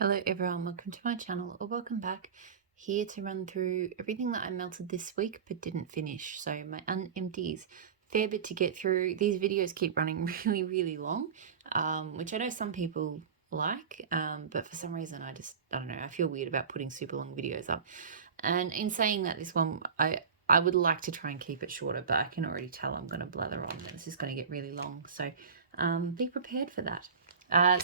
Hello everyone, welcome to my channel or welcome back. Here to run through everything that I melted this week but didn't finish. So my unempties, fair bit to get through. These videos keep running really long, which I know some people like, but for some reason I don't know, I feel weird about putting super long videos up. And in saying that, this one I would like to try and keep it shorter, but I can already tell I'm going to blather on. This is going to get really long, so be prepared for that.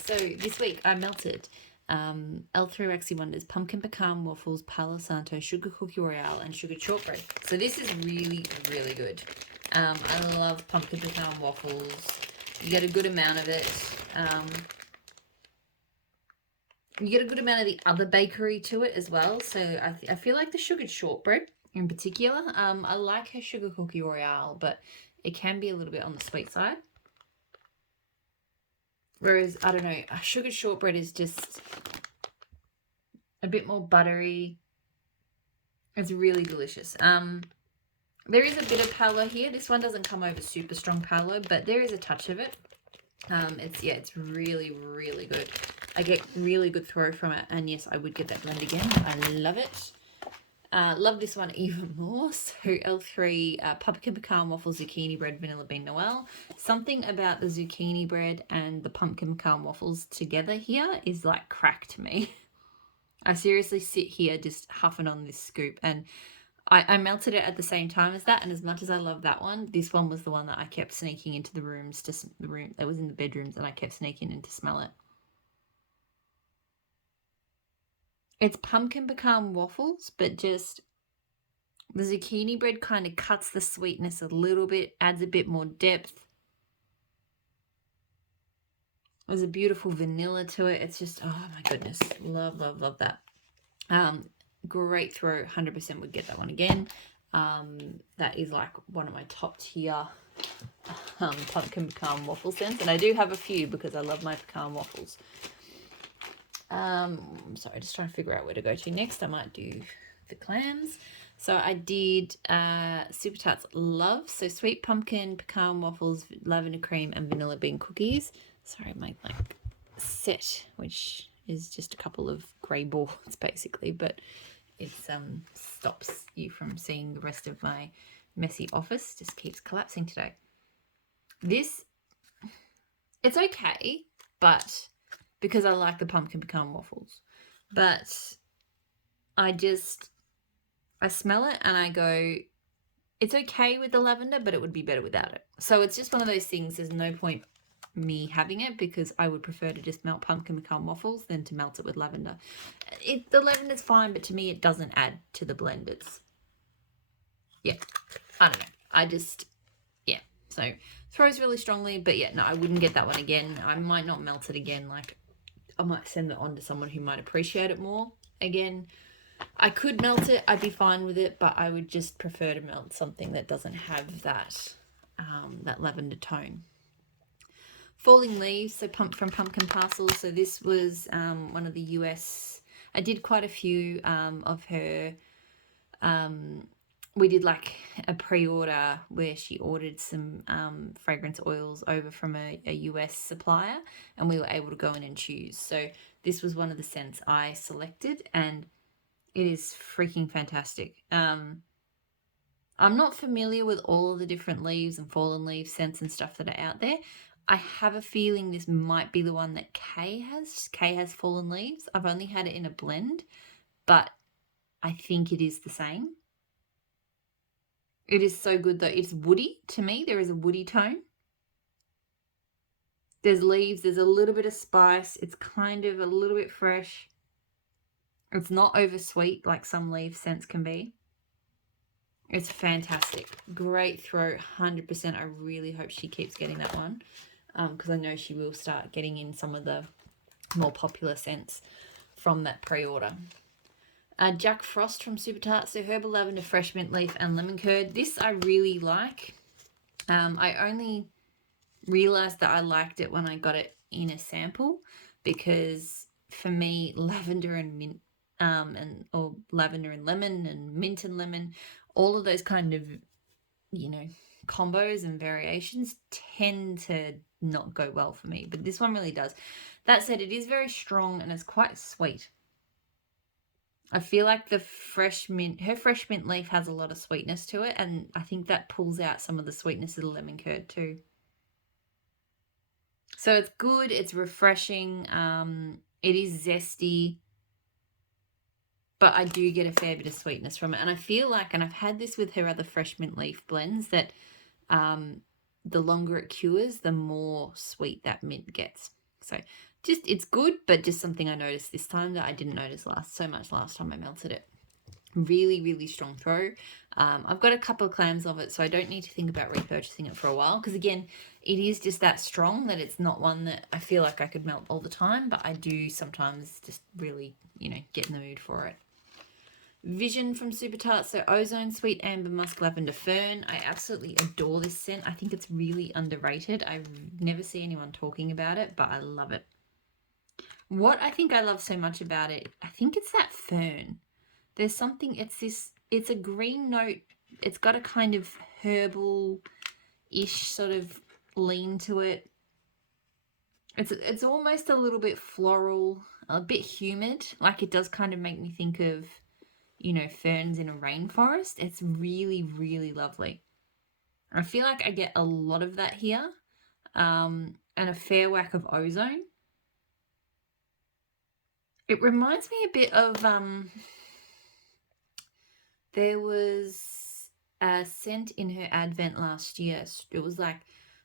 So this week I melted L3 Waxy Wonders, Pumpkin Pecan Waffles, Palo Santo, Sugar Cookie Royale, and Sugar Shortbread. So this is really good. I love Pumpkin Pecan Waffles. You get a good amount of it. You get a good amount of the other bakery to it as well. So I feel like the Sugar Shortbread in particular. I like her Sugar Cookie Royale, but it can be a little bit on the sweet side. Whereas, I don't know, Sugar Shortbread is just a bit more buttery. It's really delicious. There is a bit of Palo here. This one doesn't come over super strong Palo, but there is a touch of it. It's really good. I get really good throw from it, and yes, I would get that blend again. I love it. Love this one even more. So L3 Pumpkin Pecan Waffle Zucchini Bread Vanilla Bean Noel. Something about the zucchini bread and the pumpkin pecan waffles together here is like crack to me. I seriously sit here just huffing on this scoop, and I melted it at the same time as that, and as much as I love that one, this one was the one that I kept sneaking into the rooms, the room that was in the bedrooms, and I kept sneaking in to smell it. It's pumpkin pecan waffles, but just the zucchini bread kind of cuts the sweetness a little bit, adds a bit more depth. There's a beautiful vanilla to it. It's just, oh my goodness, love that. Great throw, 100% would get that one again. That is like one of my top tier pumpkin pecan waffle scents, and I do have a few because I love my pecan waffles. Sorry, just trying to figure out where to go to next. I might do the clams. So I did Super Tarts Love, so sweet pumpkin pecan waffles, lavender cream, and vanilla bean cookies. Sorry, my set, which is just a couple of grey boards basically, but it stops you from seeing the rest of my messy office. Just keeps collapsing today. This, it's okay, but because I like the pumpkin pecan waffles, but I smell it and I go, it's okay with the lavender, but it would be better without it. So it's just one of those things. There's no point me having it because I would prefer to just melt pumpkin pecan waffles than to melt it with lavender. The lavender's fine, but to me it doesn't add to the blend. It's, yeah, I don't know. So throws really strongly, but yeah, no, I wouldn't get that one again. I might not melt it again. Like, I might send it on to someone who might appreciate it more. Again, I could melt it. I'd be fine with it, but I would just prefer to melt something that doesn't have that that lavender tone. Falling Leaves, so from Pumpkin Parcels. So this was one of the US. I did quite a few of her. We did like a pre-order where she ordered some fragrance oils over from a US supplier, and we were able to go in and choose. So this was one of the scents I selected, and it is freaking fantastic. I'm not familiar with all of the different leaves and fallen leaf scents and stuff that are out there. I have a feeling this might be the one that Kay has. Kay has fallen leaves. I've only had it in a blend, but I think it is the same. It is so good though. It's woody to me. There is a woody tone. There's leaves. There's a little bit of spice. It's kind of a little bit fresh. It's not over sweet like some leaf scents can be. It's fantastic. Great throw, 100%. I really hope she keeps getting that one because I know she will start getting in some of the more popular scents from that pre-order. Jack Frost from Super Tarts, so herbal lavender, fresh mint leaf, and lemon curd. This I really like. I only realised that I liked it when I got it in a sample because for me, lavender and mint, or lavender and lemon and mint and lemon, all of those kind of, combos and variations tend to not go well for me, but this one really does. That said, it is very strong and it's quite sweet. I feel like the fresh mint, her fresh mint leaf has a lot of sweetness to it, and I think that pulls out some of the sweetness of the lemon curd too. So it's good, it's refreshing, it is zesty, but I do get a fair bit of sweetness from it. And I feel like, and I've had this with her other fresh mint leaf blends, that the longer it cures, the more sweet that mint gets. So just, it's good, but just something I noticed this time that I didn't notice so much last time I melted it. Really, really strong throw. I've got a couple of clams of it, so I don't need to think about repurchasing it for a while, because again, it is just that strong that it's not one that I feel like I could melt all the time, but I do sometimes just really, get in the mood for it. Vision from Super Tarts, so Ozone, Sweet Amber, Musk, Lavender, Fern. I absolutely adore this scent. I think it's really underrated. I never see anyone talking about it, but I love it. What I think I love so much about it, I think it's that Fern. There's something, it's a green note. It's got a kind of herbal-ish sort of lean to it. It's almost a little bit floral, a bit humid. Like, it does kind of make me think of, ferns in a rainforest. It's really, really lovely. I feel like I get a lot of that here, and a fair whack of ozone. It reminds me a bit of, there was a scent in her advent last year. It was like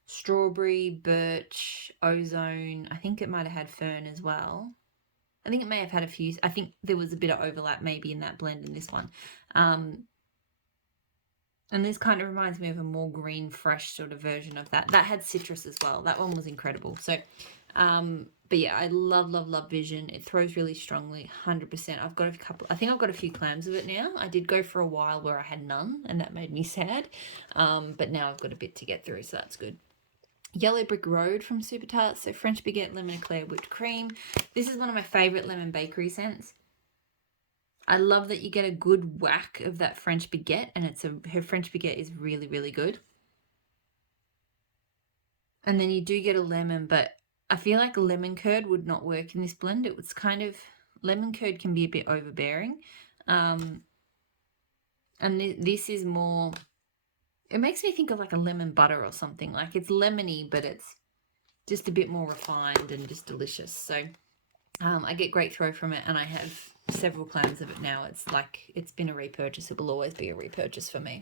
strawberry, birch, ozone. I think it might have had fern as well. I think it may have had a few. I think there was a bit of overlap maybe in that blend in this one. And this kind of reminds me of a more green, fresh sort of version of that. That had citrus as well. That one was incredible. So, but yeah, I love, love, love Vision. It throws really strongly, 100%. I've got a couple, I think I've got a few clams of it now. I did go for a while where I had none, and that made me sad. But now I've got a bit to get through, so that's good. Yellow Brick Road from Super Tarts, so French Baguette, Lemon Eclair, Whipped Cream. This is one of my favourite lemon bakery scents. I love that you get a good whack of that French Baguette, and her French Baguette is really, really good. And then you do get a lemon, but I feel like lemon curd would not work in this blend. It was kind of, lemon curd can be a bit overbearing. And this is more, it makes me think of like a lemon butter or something. Like, it's lemony, but it's just a bit more refined and just delicious. So I get great throw from it, and I have several clams of it now. It's like, it's been a repurchase. It will always be a repurchase for me.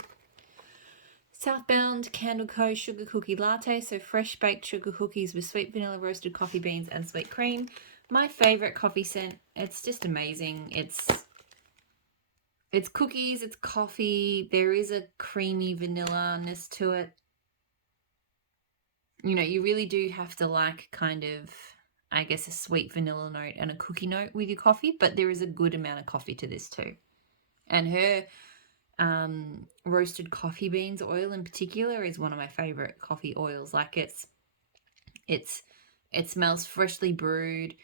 Southbound Candle Co. Sugar Cookie Latte, so fresh baked sugar cookies with sweet vanilla, roasted coffee beans, and sweet cream. My favourite coffee scent. It's just amazing. It's cookies, it's coffee. There is a creamy vanilla-ness to it. You really do have to like kind of, I guess, a sweet vanilla note and a cookie note with your coffee, but there is a good amount of coffee to this too. And her roasted coffee beans oil in particular is one of my favorite coffee oils. Like, it smells freshly brewed.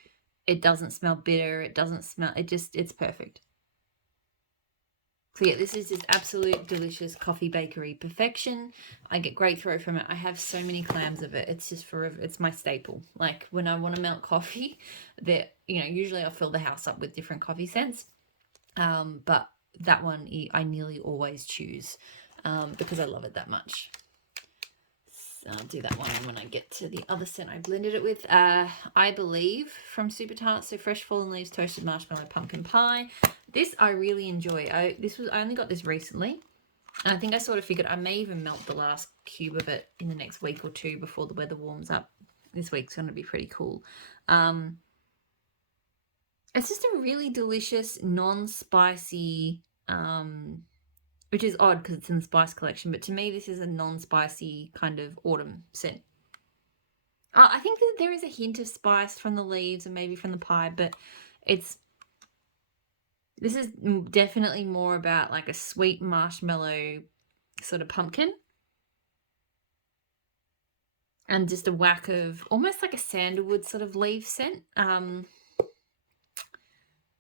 It doesn't smell bitter. It doesn't smell, it's perfect. So yeah, this is just absolute delicious coffee bakery perfection. I get great throw from it. I have so many clams of it. It's just forever. It's my staple. Like, when I want to melt coffee, that, usually I'll fill the house up with different coffee scents. But that one I nearly always choose because I love it that much. So I'll do that one when I get to the other scent I blended it with. I Believe from Super Tarts, so fresh fallen leaves, toasted marshmallow, pumpkin pie. This I really enjoy. I only got this recently, and I think I sort of figured I may even melt the last cube of it in the next week or two before the weather warms up. This week's going to be pretty cool. It's just a really delicious, non-spicy, which is odd because it's in the spice collection, but to me this is a non-spicy kind of autumn scent. I think that there is a hint of spice from the leaves and maybe from the pie, but this is definitely more about like a sweet marshmallow sort of pumpkin. And just a whack of almost like a sandalwood sort of leaf scent.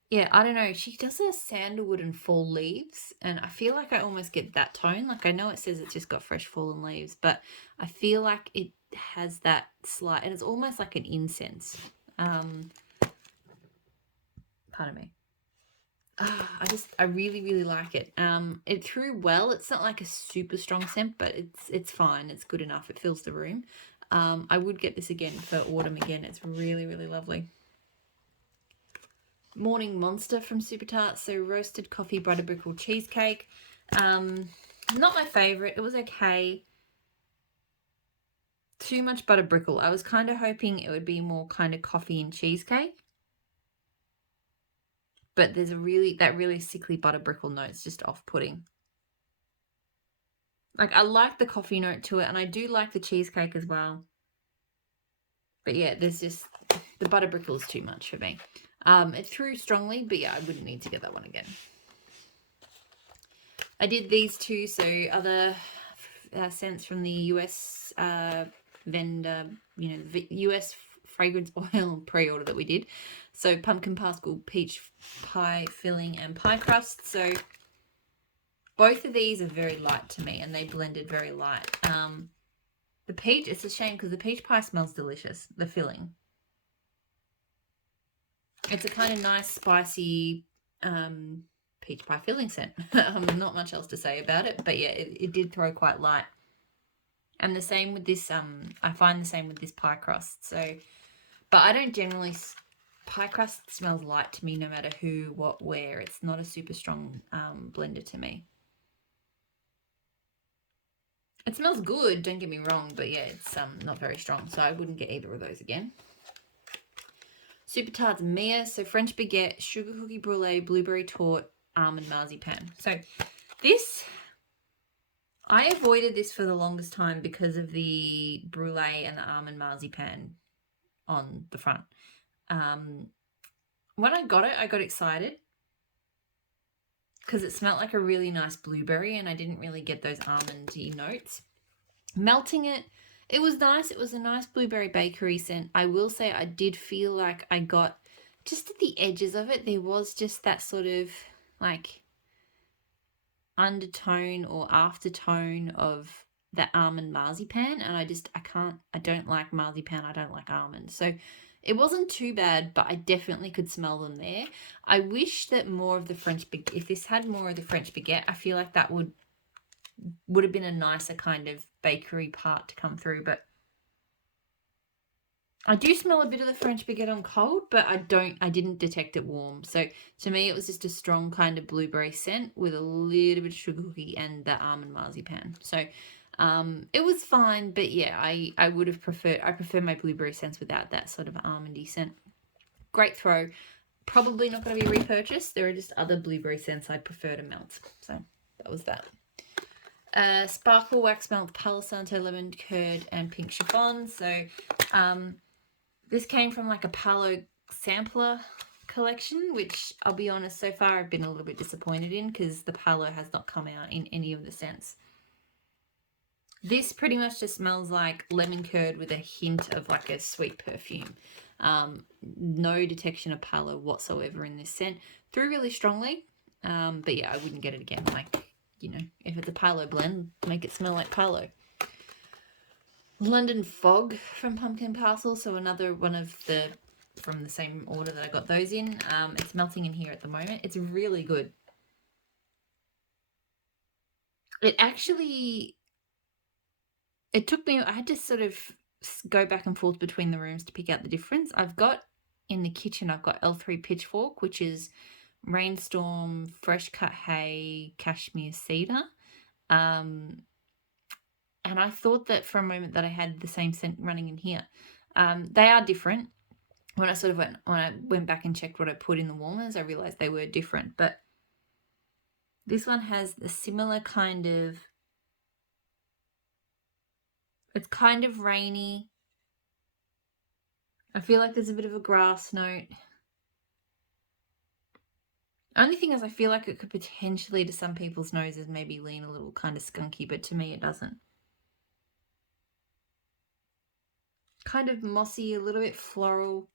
Yeah, I don't know. She does a sandalwood and fall leaves, and I feel like I almost get that tone. Like I know it says it's just got fresh fallen leaves, but I feel like it has that slight, and it's almost like an incense. Pardon me. I really, really like it. It threw well. It's not like a super strong scent, but it's fine. It's good enough. It fills the room. I would get this again for autumn again. It's really, really lovely. Morning Monster from Super Tarts. So roasted coffee butterbrickle cheesecake. Not my favourite. It was okay. Too much butterbrickle. I was kind of hoping it would be more kind of coffee and cheesecake. But there's that really sickly butterbrickle note. It's just off-putting. Like, I like the coffee note to it, and I do like the cheesecake as well. But yeah, there's just, the butterbrickle is too much for me. It threw strongly, but yeah, I wouldn't need to get that one again. I did these two, so other scents from the US vendor, you know, the US fragrance oil pre-order that we did. So pumpkin pascal peach pie filling and pie crust. So both of these are very light to me, and they blended very light. The peach, it's a shame because the peach pie smells delicious, the filling. It's a kind of nice, spicy peach pie filling scent. Not much else to say about it, but yeah, it did throw quite light. And the same with this, I find the same with this pie crust. So, but I don't generally, pie crust smells light to me no matter who, what, where. It's not a super strong blender to me. It smells good, don't get me wrong, but yeah, it's not very strong, so I wouldn't get either of those again. Super Tarts Mia, so French baguette, sugar cookie brulee, blueberry torte, almond marzipan. So this, I avoided this for the longest time because of the brulee and the almond marzipan on the front. When I got excited because it smelled like a really nice blueberry, and I didn't really get those almondy notes. Melting it, it was nice. It was a nice blueberry bakery scent. I will say I did feel like I got, just at the edges of it, there was just that sort of like undertone or aftertone of that almond marzipan, and I don't like marzipan, I don't like almonds. So it wasn't too bad, but I definitely could smell them there. I wish that more of the French baguette, if this had more of the French baguette, I feel like that would have been a nicer kind of bakery part to come through, but I do smell a bit of the French baguette on cold, but I didn't detect it warm. So to me, it was just a strong kind of blueberry scent with a little bit of sugar cookie and the almond marzipan. So it was fine, but yeah, I prefer my blueberry scents without that sort of almondy scent. Great throw. Probably not going to be repurchased. There are just other blueberry scents I'd prefer to melt. So that was that. Sparkle wax melt, Palo Santo lemon curd and pink chiffon. So this came from like a Palo sampler collection, which I'll be honest, so far I've been a little bit disappointed in because the Palo has not come out in any of the scents. This pretty much just smells like lemon curd with a hint of like a sweet perfume. No detection of Palo whatsoever in this scent. Threw really strongly, but yeah, I wouldn't get it again. Like, you know, if it's a Palo blend, make it smell like Palo. London Fog from Pumpkin Parcel, so another one of the, from the same order that I got those in. It's melting in here at the moment. It's really good. It actually, it took me, I had to sort of go back and forth between the rooms to pick out the difference. I've got, in the kitchen, I've got L3 Pitchfork, which is Rainstorm, Fresh Cut Hay, Cashmere, Cedar. And I thought that for a moment that I had the same scent running in here. They are different. When I went back and checked what I put in the warmers, I realized they were different. But this one has a similar kind of, it's kind of rainy. I feel like there's a bit of a grass note. Only thing is I feel like it could potentially, to some people's noses, maybe lean a little kind of skunky, but to me it doesn't. Kind of mossy, a little bit floral.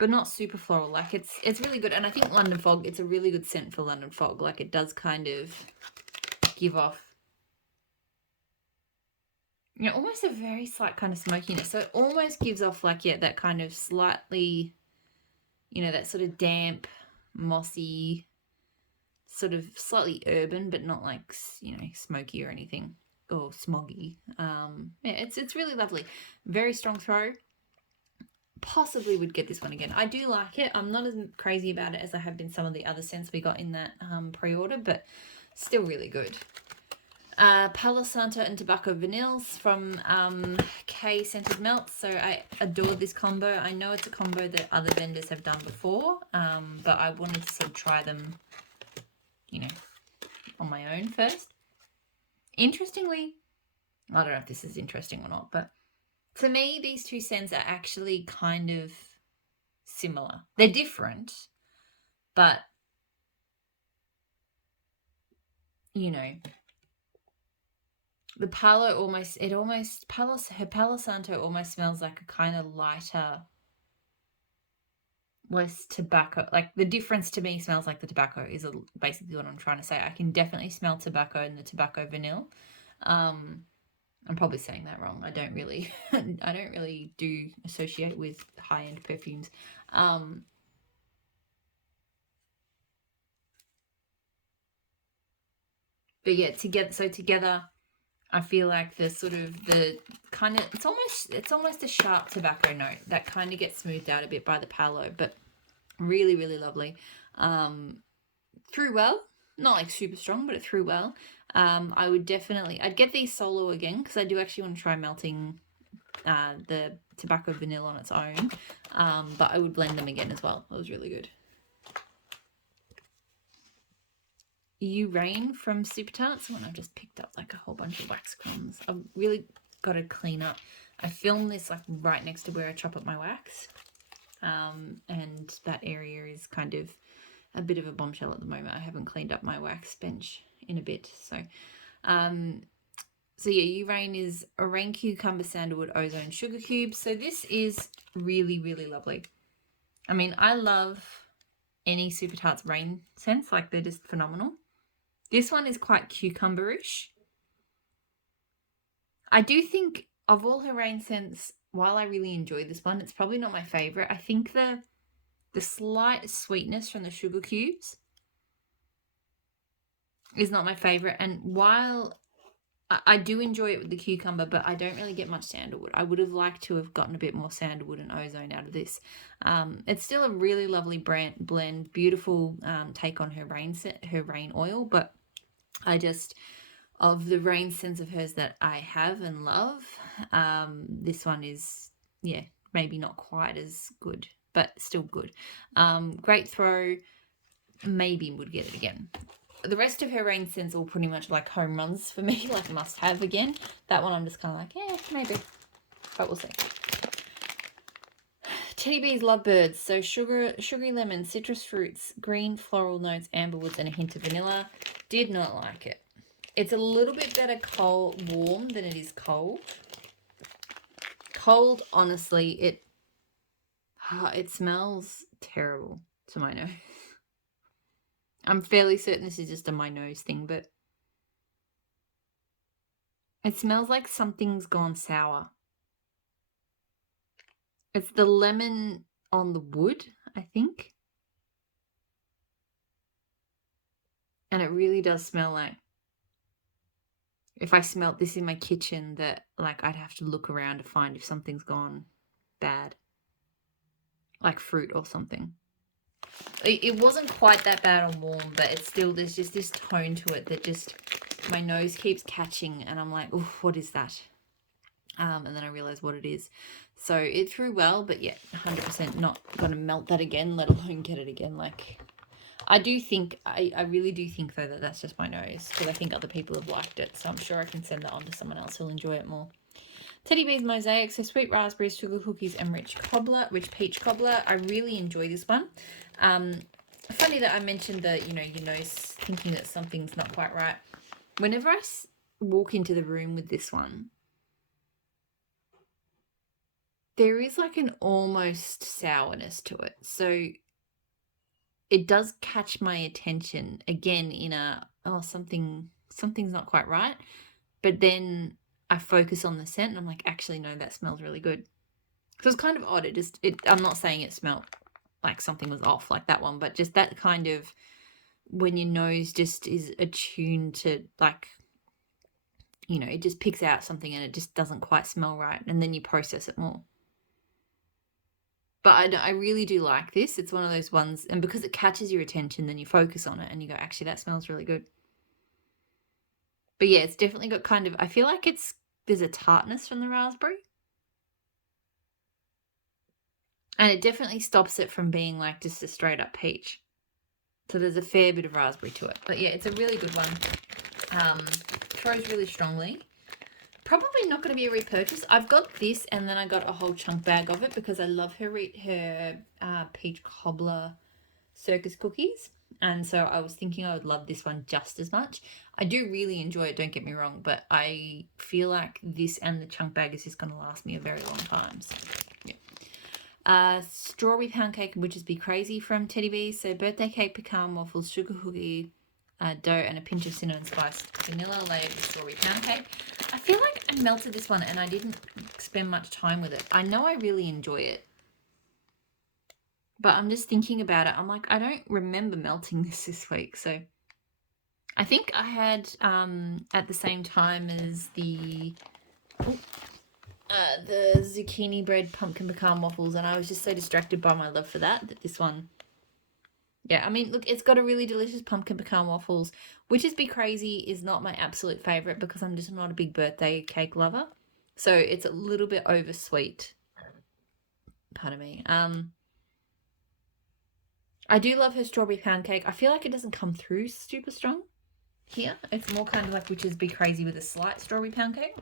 but not super floral. Like it's really good. And I think London Fog, it's a really good scent for London Fog. Like it does kind of give off, you know, almost a very slight kind of smokiness. So it almost gives off like, yeah, that kind of slightly, you know, that sort of damp, mossy, sort of slightly urban, but not like, you know, smoky or anything, or smoggy. Yeah, it's really lovely. Very strong throw. Possibly would get this one again. I do like it. I'm not as crazy about it as I have been some of the other scents we got in that pre-order, but still really good. Palo Santo and Tobacco Vanilles from K Scented Melts. So I adored this combo. I know it's a combo that other vendors have done before, but I wanted to sort of try them, you know, on my own first. Interestingly, I don't know if this is interesting or not, but to me, these two scents are actually kind of similar. They're different, but, you know, the Palo her Palo Santo almost smells like a kind of lighter, less tobacco. Like the difference to me smells like the tobacco is basically what I'm trying to say. I can definitely smell tobacco in the tobacco vanilla. I'm probably saying that wrong. I don't really do associate with high-end perfumes. But yeah, together I feel like the sort of the kind of it's almost a sharp tobacco note that kind of gets smoothed out a bit by the Palo, but really, really lovely. Threw well, not like super strong, but it threw well. I'd get these solo again because I do actually want to try melting the tobacco vanilla on its own, but I would blend them again as well. It was really good. You Rain from Super Tarts. When I've just picked up like a whole bunch of wax crumbs. I've really got to clean up. I filmed this like right next to where I chop up my wax, and that area is kind of a bit of a bombshell at the moment. I haven't cleaned up my wax bench in a bit. So yeah, You Rain is Orange Cucumber Sandalwood Ozone Sugar Cubes. So this is really, really lovely. I mean, I love any Super Tarts rain scents. Like, they're just phenomenal. This one is quite cucumber-ish. I do think of all her rain scents, while I really enjoy this one, it's probably not my favorite. I think the slight sweetness from the sugar cubes is not my favorite. And while I do enjoy it with the cucumber, but I don't really get much sandalwood. I would have liked to have gotten a bit more sandalwood and ozone out of this. It's still a really lovely blend, beautiful take on her rain oil, but of the rain scents of hers that I have and love, this one is, yeah, maybe not quite as good, but still good. Great throw, maybe would get it again. The rest of her rain scents all pretty much like home runs for me, like must have again. That one I'm just kind of like, yeah, maybe, but we'll see. Teddy Bees Lovebirds. So sugary lemon, citrus fruits, green floral notes, amberwoods, and a hint of vanilla. Did not like it. It's a little bit better warm than it is cold. Cold, honestly, it smells terrible to my nose. I'm fairly certain this is just a my nose thing, but it smells like something's gone sour. It's the lemon on the wood, I think. And it really does smell like, if I smelt this in my kitchen, that like I'd have to look around to find if something's gone bad. Like fruit or something. It wasn't quite that bad on warm, but it's still, there's just this tone to it that just, my nose keeps catching, and I'm like, oof, what is that? And then I realize what it is. So it threw well, but yeah, 100% not going to melt that again, let alone get it again. Like, I really do think, though, that that's just my nose, because I think other people have liked it, so I'm sure I can send that on to someone else who'll enjoy it more. Teddy Bees Mosaic, so sweet raspberries, sugar cookies, and rich peach cobbler. I really enjoy this one. Funny that I mentioned the, your nose thinking that something's not quite right. Whenever I walk into the room with this one, there is like an almost sourness to it. So it does catch my attention again in a, oh, something's not quite right. But then I focus on the scent and I'm like, actually, no, that smells really good. So it's kind of odd. I'm not saying it smelled like something was off like that one, but just that kind of when your nose just is attuned to, like, you know, it just picks out something and it just doesn't quite smell right, and then you process it more. But I really do like this. It's one of those ones, and because it catches your attention, then you focus on it and you go, actually, that smells really good. But yeah, it's definitely got kind of, I feel like there's a tartness from the raspberry. And it definitely stops it from being like just a straight up peach. So there's a fair bit of raspberry to it. But yeah, it's a really good one. Throws really strongly. Probably not going to be a repurchase. I've got this and then I got a whole chunk bag of it because I love her peach cobbler circus cookies. And so I was thinking I would love this one just as much. I do really enjoy it, don't get me wrong, but I feel like this and the chunk bag is just going to last me a very long time. So yeah. Strawberry pound cake, which is Be Crazy from Teddy Bees. So birthday cake, pecan waffles, sugar cookie, dough, and a pinch of cinnamon spiced vanilla layered with strawberry pound cake. I feel like I melted this one and I didn't spend much time with it. I know I really enjoy it, but I'm just thinking about it. I'm like, I don't remember melting this week. So I think I had at the same time as the zucchini bread pumpkin pecan waffles, and I was just so distracted by my love for that this one, yeah, I mean, look, it's got a really delicious pumpkin pecan waffles, which is Be Crazy is not my absolute favorite because I'm just not a big birthday cake lover, so it's a little bit oversweet. Pardon me. I do love her strawberry pound cake. I feel like it doesn't come through super strong here. It's more kind of like which is Be Crazy with a slight strawberry pound cake.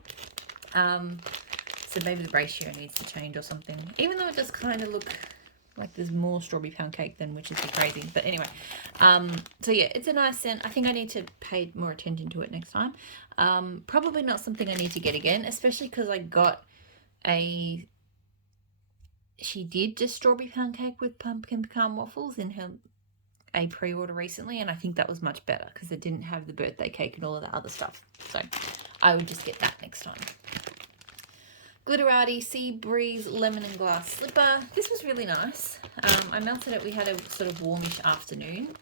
So maybe the ratio needs to change or something. Even though it does kind of look like there's more strawberry pound cake than which is Be Crazy. But anyway, so yeah, it's a nice scent. I think I need to pay more attention to it next time. Probably not something I need to get again, especially because I got she did just strawberry pound cake with pumpkin pecan waffles in a pre-order recently, and I think that was much better because it didn't have the birthday cake and all of that other stuff. So I would just get that next time. Glitterati Sea Breeze Lemon and Glass Slipper. This was really nice. I melted it. We had a sort of warmish afternoon.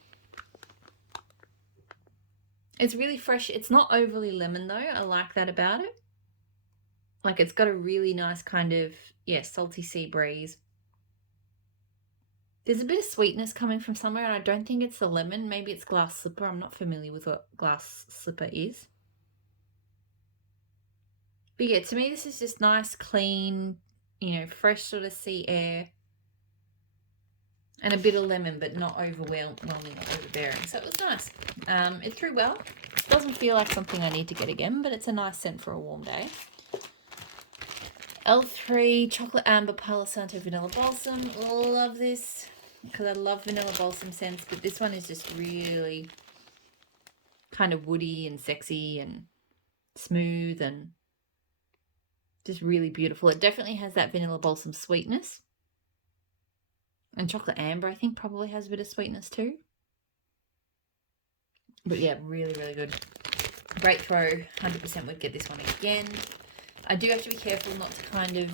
It's really fresh. It's not overly lemon though. I like that about it. Like it's got a really nice kind of, yeah, salty sea breeze. There's a bit of sweetness coming from somewhere, and I don't think it's the lemon. Maybe it's glass slipper. I'm not familiar with what glass slipper is. But yeah, to me, this is just nice, clean, you know, fresh sort of sea air. And a bit of lemon, but not overwhelming or overbearing. So it was nice. It threw well. Doesn't feel like something I need to get again, but it's a nice scent for a warm day. L3 Chocolate Amber Palo Santo Vanilla Balsam. Love this because I love vanilla balsam scents, but this one is just really kind of woody and sexy and smooth and just really beautiful. It definitely has that vanilla balsam sweetness. And chocolate amber, I think, probably has a bit of sweetness too. But yeah, really, really good. Great throw. 100% would get this one again. I do have to be careful not to kind of...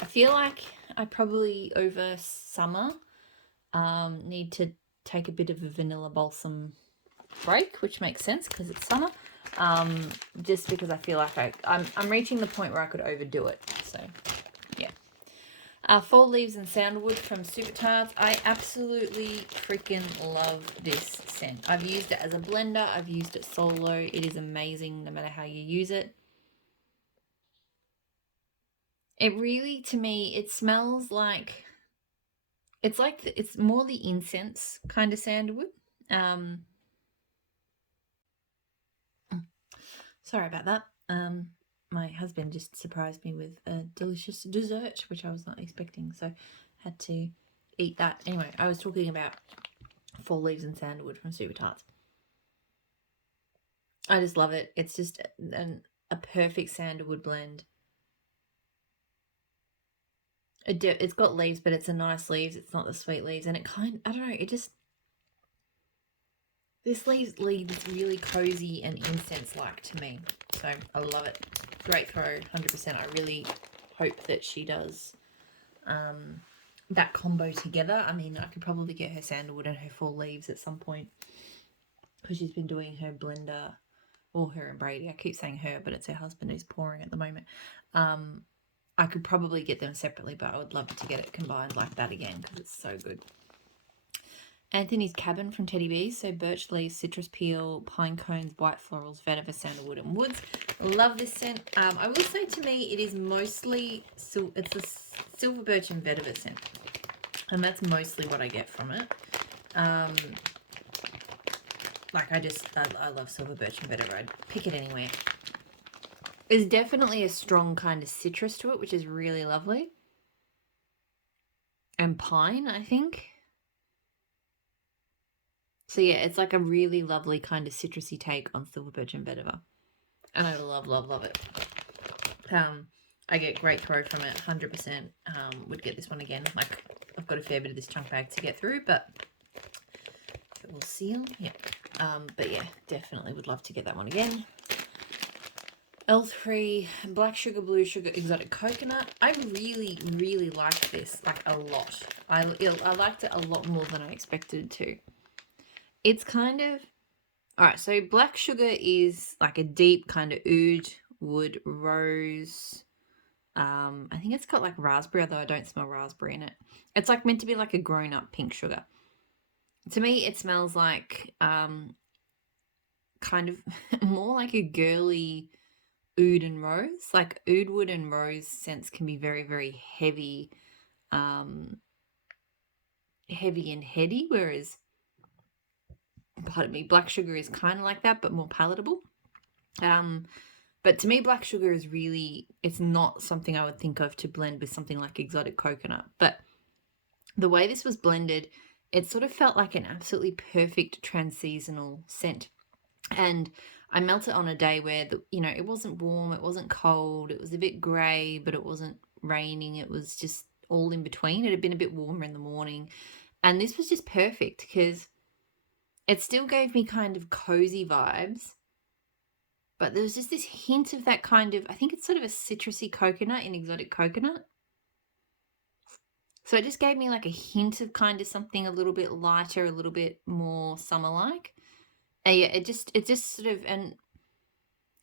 I feel like I probably, over summer, need to take a bit of a vanilla balsam break, which makes sense because it's summer. Just because I feel like I'm reaching the point where I could overdo it. So, yeah. Fall Leaves and Sandalwood from Super Tarts. I absolutely freaking love this scent. I've used it as a blender. I've used it solo. It is amazing no matter how you use it. It really, to me, it smells like... It's like... it's more the incense kind of sandalwood. Sorry about that. My husband just surprised me with a delicious dessert, which I was not expecting, so had to eat that. Anyway, I was talking about Fall Leaves and Sandalwood from Super Tarts. I just love it. It's just a perfect sandalwood blend. It's got leaves, but it's a nice leaves. It's not the sweet leaves. And it I don't know, it just, this leaves really cozy and incense-like to me. So I love it. Great throw, 100%. I really hope that she does that combo together. I mean, I could probably get her sandalwood and her full leaves at some point, because she's been doing her blender, or her and Brady. I keep saying her, but it's her husband who's pouring at the moment. I could probably get them separately, but I would love to get it combined like that again, because it's so good. Anthony's Cabin from Teddy Bees. So birch leaves, citrus peel, pine cones, white florals, vetiver, sandalwood, and woods. Love this scent. I will say, to me, it is mostly, it's a silver birch and vetiver scent. And that's mostly what I get from it. Like, I love silver birch and vetiver. I'd pick it anywhere. There's definitely a strong kind of citrus to it, which is really lovely. And pine, I think. So yeah, it's like a really lovely kind of citrusy take on silver birch and vetiver. And I love, love, love it. I get great throw from it, 100%. Would get this one again. Like, I've got a fair bit of this chunk bag to get through, but it will seal. Yeah. But yeah, definitely would love to get that one again. L3, black sugar, blue sugar, exotic coconut. I really, really liked this, like, a lot. I liked it a lot more than I expected to. It's kind of, all right, so black sugar is like a deep kind of oud, wood, rose. I think it's got like raspberry, although I don't smell raspberry in it. It's like meant to be like a grown-up pink sugar. To me, it smells like kind of more like a girly oud and rose. Like oud, wood, and rose scents can be very, very heavy, heavy and heady, whereas, pardon me, black sugar is kind of like that, but more palatable. But to me, black sugar is really, it's not something I would think of to blend with something like exotic coconut. But the way this was blended, it sort of felt like an absolutely perfect trans-seasonal scent. And I melt it on a day where, it wasn't warm, it wasn't cold, it was a bit grey, but it wasn't raining. It was just all in between. It had been a bit warmer in the morning. And this was just perfect because it still gave me kind of cozy vibes, but there was just this hint of that kind of, I think it's sort of a citrusy coconut in exotic coconut. So it just gave me like a hint of kind of something a little bit lighter, a little bit more summer-like. And yeah, it just sort of, and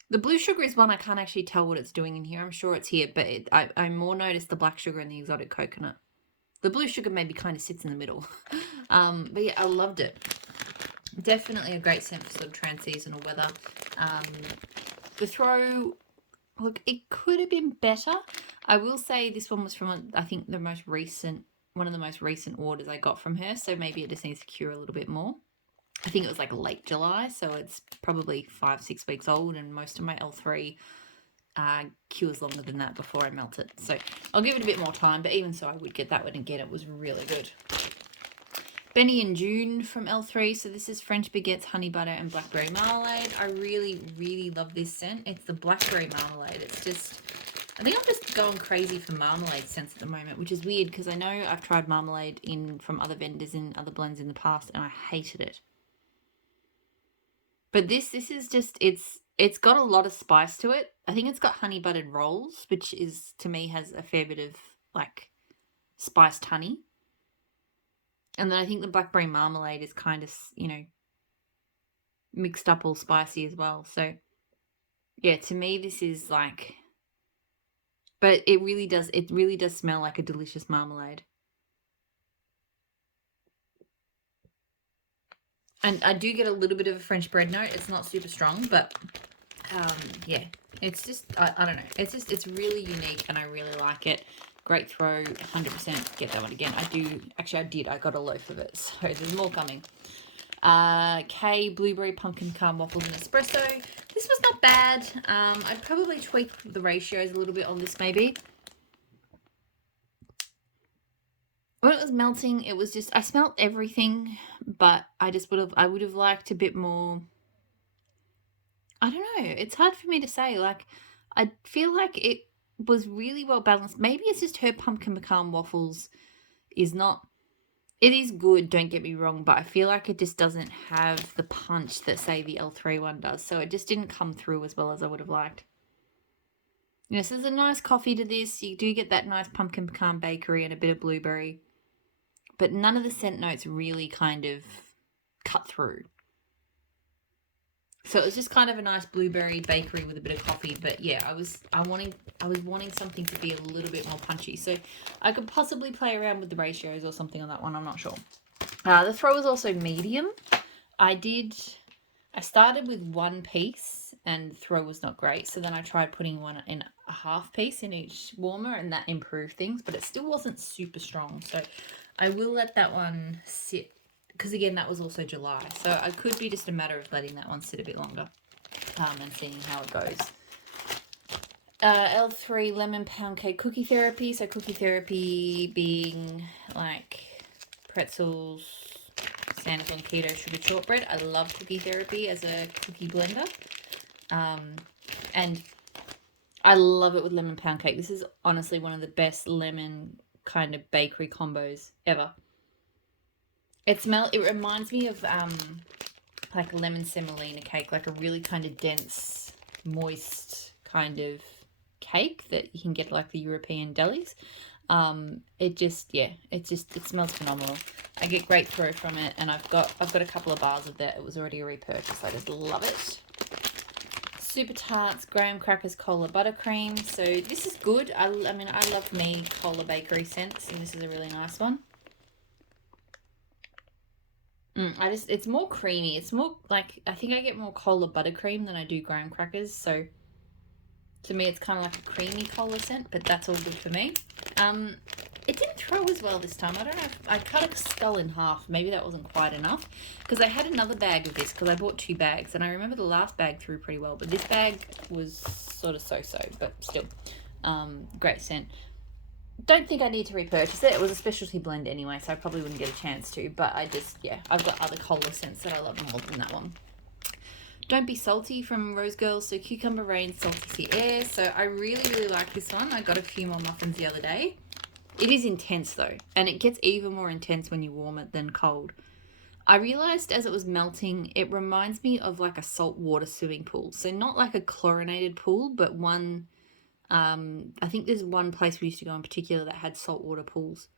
the blue sugar is one I can't actually tell what it's doing in here. I'm sure it's here, but I more noticed the black sugar and the exotic coconut. The blue sugar maybe kind of sits in the middle. But yeah, I loved it. Definitely a great scent for sort of trans-seasonal weather. The throw, look, it could have been better. I will say this one was from, I think, one of the most recent orders I got from her, so maybe it just needs to cure a little bit more. I think it was like late July, so it's probably 5-6 weeks old, and most of my L3 cures longer than that before I melt it. So I'll give it a bit more time, but even so, I would get that one again. It was really good. Benny and June from L3. So this is French Baguettes, honey butter, and blackberry marmalade. I really, really love this scent. It's the blackberry marmalade. It's just, I think I'm just going crazy for marmalade scents at the moment, which is weird because I know I've tried marmalade from other vendors in other blends in the past, and I hated it. But this is just, it's got a lot of spice to it. I think it's got honey buttered rolls, which is, to me, has a fair bit of like spiced honey. And then I think the blackberry marmalade is kind of, mixed up all spicy as well. So, yeah, to me, this is like, but it really does smell like a delicious marmalade. And I do get a little bit of a French bread note. It's not super strong, but, yeah, it's just, I don't know. It's really unique, and I really like it. Great throw, 100%. Get that one again. I got a loaf of it, so there's more coming. K, blueberry, pumpkin, calm waffles, and espresso. This was not bad. I'd probably tweak the ratios a little bit on this, maybe. When it was melting, it was just, I smelt everything, but I would have liked a bit more. I don't know. It's hard for me to say. Like, I feel like was really well balanced. Maybe it's just her pumpkin pecan waffles is not, it is good, don't get me wrong, but I feel like it just doesn't have the punch that, say, the L3 one does. So it just didn't come through as well as I would have liked. Yes, there's a nice coffee to this. You do get that nice pumpkin pecan bakery and a bit of blueberry. But none of the scent notes really kind of cut through. So it was just kind of a nice blueberry bakery with a bit of coffee. But yeah, I was wanting something to be a little bit more punchy. So I could possibly play around with the ratios or something on that one. I'm not sure. The throw was also medium. I started with one piece and throw was not great. So then I tried putting one in a half piece in each warmer and that improved things. But it still wasn't super strong. So I will let that one sit. Because, again, that was also July. So it could be just a matter of letting that one sit a bit longer and seeing how it goes. L3 Lemon Pound Cake Cookie Therapy. So cookie therapy being like pretzels, Santo and keto sugar shortbread. I love cookie therapy as a cookie blender. And I love it with lemon pound cake. This is honestly one of the best lemon kind of bakery combos ever. It reminds me of like lemon semolina cake, like a really kind of dense, moist kind of cake that you can get like the European delis. It smells phenomenal. I get great throw from it, and I've got a couple of bars of that. It was already a repurchase. I just love it. Super Tarts graham crackers cola buttercream. So this is good. I mean I love me cola bakery scents, and this is a really nice one. It's more creamy. It's more like, I think I get more cola buttercream than I do graham crackers. So to me, it's kind of like a creamy cola scent, but that's all good for me. It didn't throw as well this time. I don't know if I cut a skull in half. Maybe that wasn't quite enough because I had another bag of this because I bought 2 bags and I remember the last bag threw pretty well, but this bag was sort of so-so, but still, great scent. Don't think I need to repurchase it. It was a specialty blend anyway, so I probably wouldn't get a chance to. But I've got other cola scents that I love more than that one. Don't Be Salty from Rose Girls. So Cucumber Rain Salty Sea Air. So I really, really like this one. I got a few more muffins the other day. It is intense though, and it gets even more intense when you warm it than cold. I realised as it was melting, it reminds me of like a saltwater swimming pool. So not like a chlorinated pool, but one... I think there's one place we used to go in particular that had saltwater pools,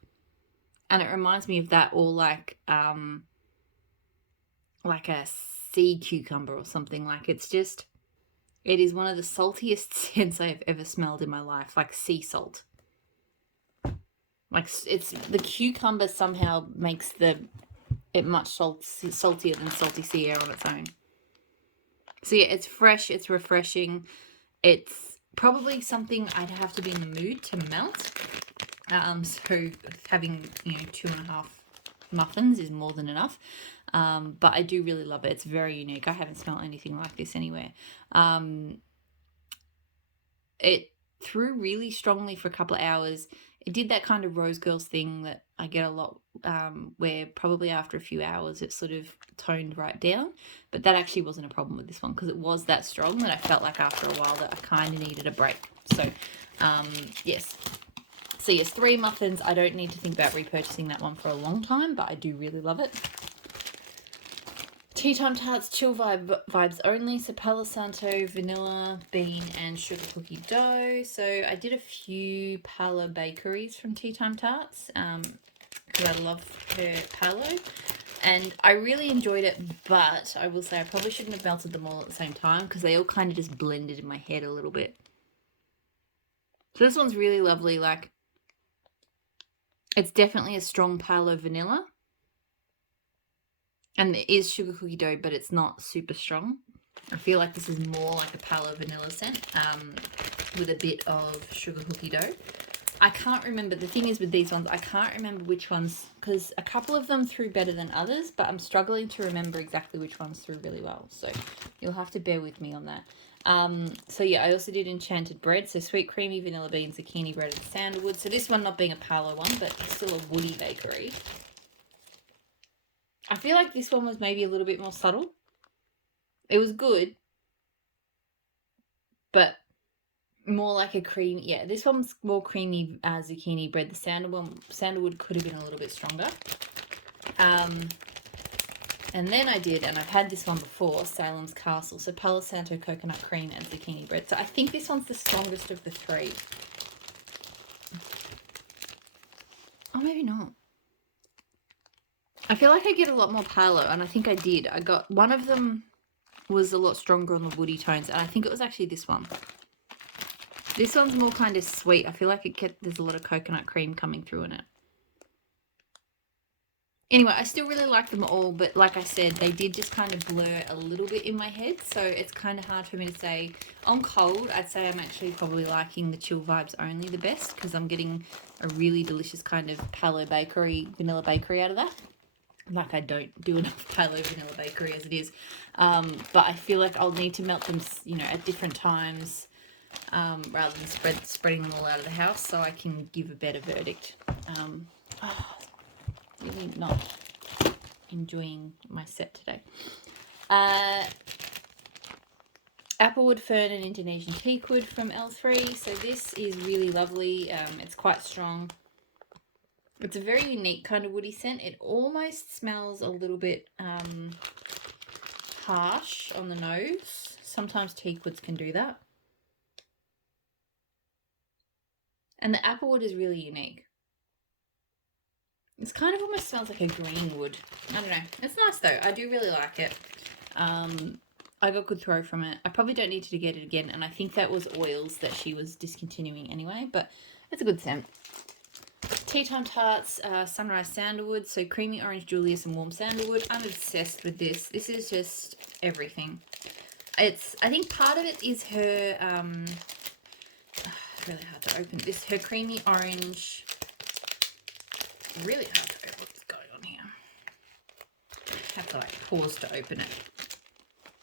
and it reminds me of that, or like a sea cucumber or something. Like it is one of the saltiest scents I've ever smelled in my life, like sea salt. Like it's the cucumber somehow makes it much saltier than salty sea air on its own. So yeah, it's fresh, it's refreshing, it's probably something I'd have to be in the mood to melt. So having 2.5 muffins is more than enough. But I do really love it. It's very unique. I haven't smelled anything like this anywhere. It threw really strongly for a couple of hours. It did that kind of Rose Girls thing that I get a lot, where probably after a few hours it sort of toned right down. But that actually wasn't a problem with this one because it was that strong that I felt like after a while that I kind of needed a break. So, yes. So, yes, 3 muffins. I don't need to think about repurchasing that one for a long time, but I do really love it. Tea Time Tarts, chill vibes only. So Palo Santo, vanilla, bean, and sugar cookie dough. So I did a few Palo bakeries from Tea Time Tarts because I love her Palo. And I really enjoyed it, but I will say I probably shouldn't have melted them all at the same time because they all kind of just blended in my head a little bit. So this one's really lovely. Like, it's definitely a strong Palo vanilla. And there is sugar cookie dough, but it's not super strong. I feel like this is more like a Palo vanilla scent with a bit of sugar cookie dough. I can't remember. The thing is with these ones, I can't remember which ones, because a couple of them threw better than others, but I'm struggling to remember exactly which ones threw really well. So you'll have to bear with me on that. So yeah, I also did Enchanted Bread. So sweet creamy vanilla bean, zucchini bread, and sandalwood. So this one not being a Palo one, but still a woody bakery. I feel like this one was maybe a little bit more subtle. It was good, but more like a cream. Yeah, this one's more creamy zucchini bread. The Sandalwood could have been a little bit stronger. And then I did, and I've had this one before, Salem's Castle. So Palo Santo coconut cream and zucchini bread. So I think this one's the strongest of the three. Oh, maybe not. I feel like I get a lot more Palo, and I think I did. I got one of them was a lot stronger on the woody tones, and I think it was actually this one. This one's more kind of sweet. I feel like there's a lot of coconut cream coming through in it. Anyway, I still really like them all, but like I said, they did just kind of blur a little bit in my head, so it's kind of hard for me to say. On cold, I'd say I'm actually probably liking the Chill Vibes Only the best, because I'm getting a really delicious kind of Palo Bakery, vanilla bakery out of that. Like, I don't do enough Palo vanilla bakery as it is, but I feel like I'll need to melt them, you know, at different times, rather than spreading them all out of the house, so I can give a better verdict. Really not enjoying my set today. Applewood, Fern and Indonesian Teakwood from L3. So this is really lovely. It's quite strong. It's a very unique kind of woody scent. It almost smells a little bit harsh on the nose. Sometimes Teakwoods can do that. And the Applewood is really unique. It's kind of almost smells like a green wood. I don't know. It's nice though. I do really like it. I got good throw from it. I probably don't need to get it again, and I think that was oils that she was discontinuing anyway, but it's a good scent. Tea Time Tarts, Sunrise Sandalwood, so creamy orange Julius and warm sandalwood. I'm obsessed with this. This is just everything. I think part of it is her, it's really hard to open this, her creamy orange. Really hard to open what's going on here. I have to like pause to open it.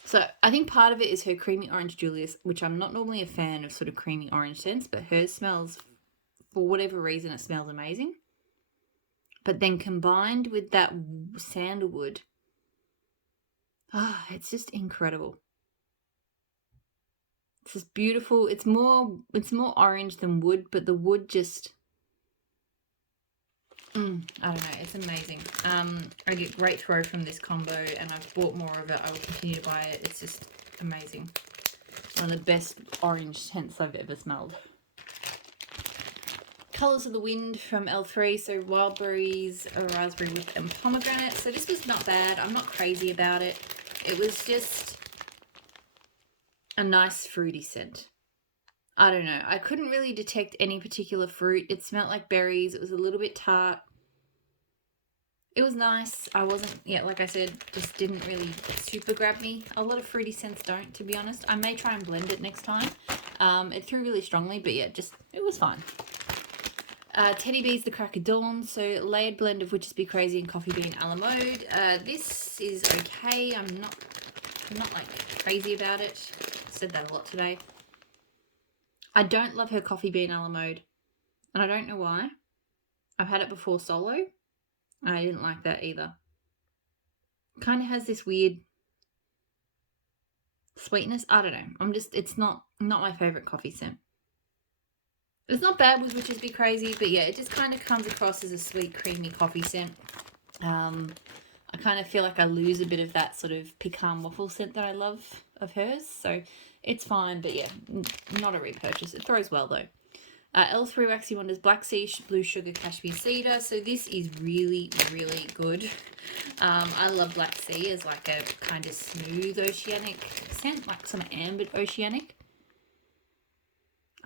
So I think part of it is her creamy orange Julius, which I'm not normally a fan of sort of creamy orange scents, but hers smells, for whatever reason, it smells amazing. But then combined with that sandalwood, it's just incredible. It's just beautiful. It's more orange than wood, but the wood just, I don't know, it's amazing. I get great throw from this combo, and I've bought more of it. I will continue to buy it. It's just amazing. One of the best orange scents I've ever smelled. Colours of the Wind from L3, so wild berries, raspberry whip and pomegranate. So this was not bad. I'm not crazy about it. It was just a nice fruity scent. I don't know. I couldn't really detect any particular fruit. It smelled like berries. It was a little bit tart. It was nice. I wasn't, like I said, just didn't really super grab me. A lot of fruity scents don't, to be honest. I may try and blend it next time. It threw really strongly, but yeah, it was fine. Teddy Bees, The Crack of Dawn. So layered blend of Witches Be Crazy and Coffee Bean a la mode. This is okay. I'm not like crazy about it. I said that a lot today. I don't love her Coffee Bean a la mode, and I don't know why. I've had it before solo, and I didn't like that either. Kind of has this weird sweetness. I don't know. It's not my favorite coffee scent. It's not bad with Witches Be Crazy, but yeah, it just kind of comes across as a sweet, creamy coffee scent. I kind of feel like I lose a bit of that sort of pecan waffle scent that I love of hers, so it's fine, but yeah, not a repurchase. It throws well though. L3 Waxy Wonders Black Seish, Blue Sugar, Cashmere, Cedar. So this is really, really good. I love Black Sea as like a kind of smooth oceanic scent, like some ambered oceanic.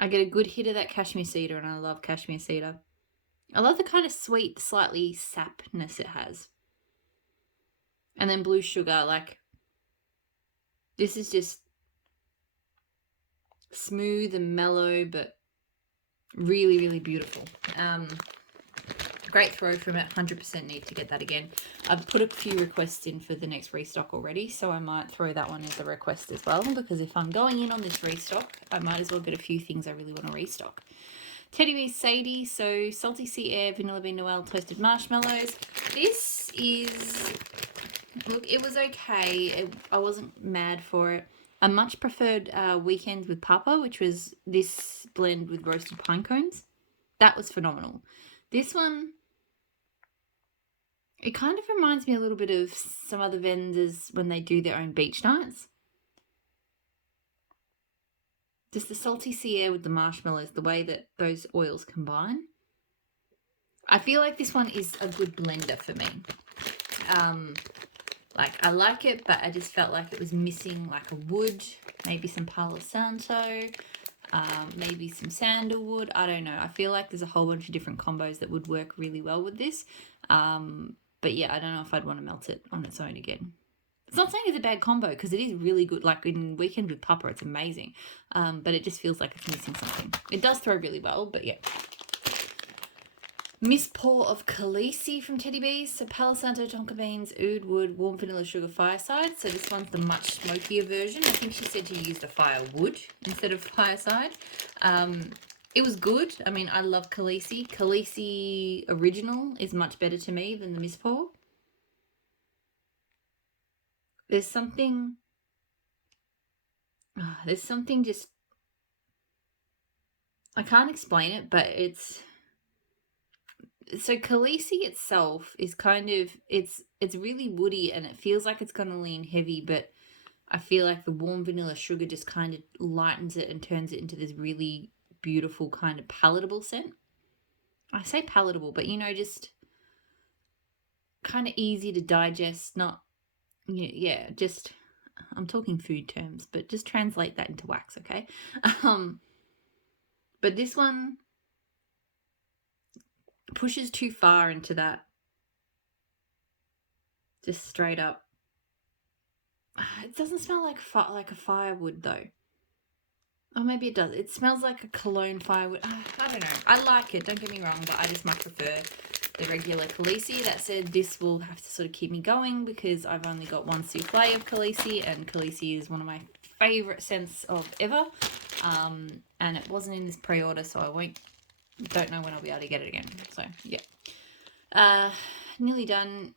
I get a good hit of that Cashmere Cedar, and I love Cashmere Cedar. I love the kind of sweet, slightly sapness it has. And then Blue Sugar, like, this is just smooth and mellow, but really, really beautiful. Great throw from it. 100% need to get that again. I've put a few requests in for the next restock already, so I might throw that one as a request as well, because if I'm going in on this restock, I might as well get a few things I really want to restock. Teddy Bees Sadie, so Salty Sea Air, Vanilla Bean Noel, Toasted Marshmallows. This is, look, it was okay. I wasn't mad for it. I much preferred Weekends with Papa, which was this blend with roasted pine cones. That was phenomenal. This one, it kind of reminds me a little bit of some other vendors when they do their own beach nights. Just the salty sea air with the marshmallows, the way that those oils combine. I feel like this one is a good blender for me. Like, I like it, but I just felt like it was missing like a wood, maybe some Palo Santo, maybe some Sandalwood. I don't know. I feel like there's a whole bunch of different combos that would work really well with this. But yeah, I don't know if I'd want to melt it on its own again. It's not saying it's a bad combo because it is really good. Like in Weekend with Papa, it's amazing. But it just feels like it's missing something. It does throw really well, but yeah. Miss Pour of Khaleesi from Teddy Bees. So Palo Santo, tonka beans, oud wood, warm vanilla sugar, fireside. So this one's the much smokier version. I think she said to use the firewood instead of fireside. It was good. I mean, I love Khaleesi. Khaleesi original is much better to me than the Miss Pour. There's something just, I can't explain it, but it's, so Khaleesi itself is kind of, it's really woody and it feels like it's going to lean heavy, but I feel like the warm vanilla sugar just kind of lightens it and turns it into this really beautiful kind of palatable scent. I say palatable, but you know, just kind of easy to digest, not, yeah, just, I'm talking food terms, but just translate that into wax, okay? But this one pushes too far into that. Just straight up. It doesn't smell like a firewood though. Oh, maybe it does. It smells like a cologne firewood. I don't know. I like it, don't get me wrong, but I just much prefer the regular Khaleesi. That said, this will have to sort of keep me going because I've only got one souffle of Khaleesi, and Khaleesi is one of my favourite scents of ever. And it wasn't in this pre-order, so I don't know when I'll be able to get it again. So, yeah. Nearly done.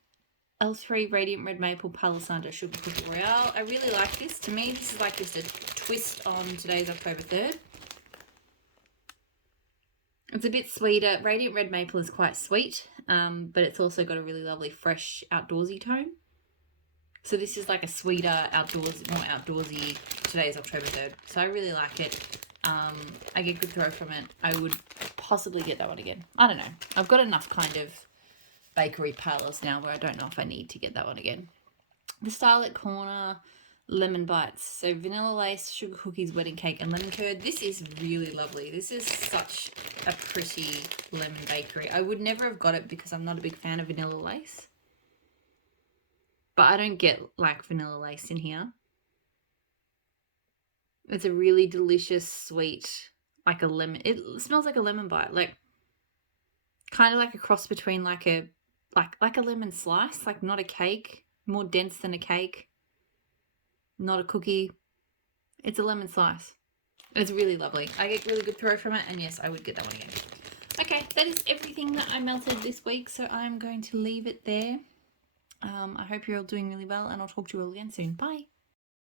L3 Radiant Red Maple Palo Santo Sugar Cookie Royale. I really like this. To me, this is like just a twist on today's October 3rd. It's a bit sweeter. Radiant Red Maple is quite sweet, but it's also got a really lovely fresh outdoorsy tone. So this is like a sweeter more outdoorsy today's October 3rd. So I really like it. I get good throw from it. I would possibly get that one again. I don't know. I've got enough kind of bakery palos now where I don't know if I need to get that one again. The Starlit Corner Lemon Bites. So vanilla lace, sugar cookies, wedding cake, and lemon curd. This is really lovely. This is such a pretty lemon bakery. I would never have got it because I'm not a big fan of vanilla lace. But I don't get like vanilla lace in here. It's a really delicious, sweet, like a lemon. It smells like a lemon bite, like kind of like a cross between like a lemon slice, like not a cake, more dense than a cake, not a cookie. It's a lemon slice. It's really lovely. I get really good throw from it, and yes, I would get that one again. Okay, that is everything that I melted this week, so I'm going to leave it there. I hope you're all doing really well, and I'll talk to you all again soon. Bye.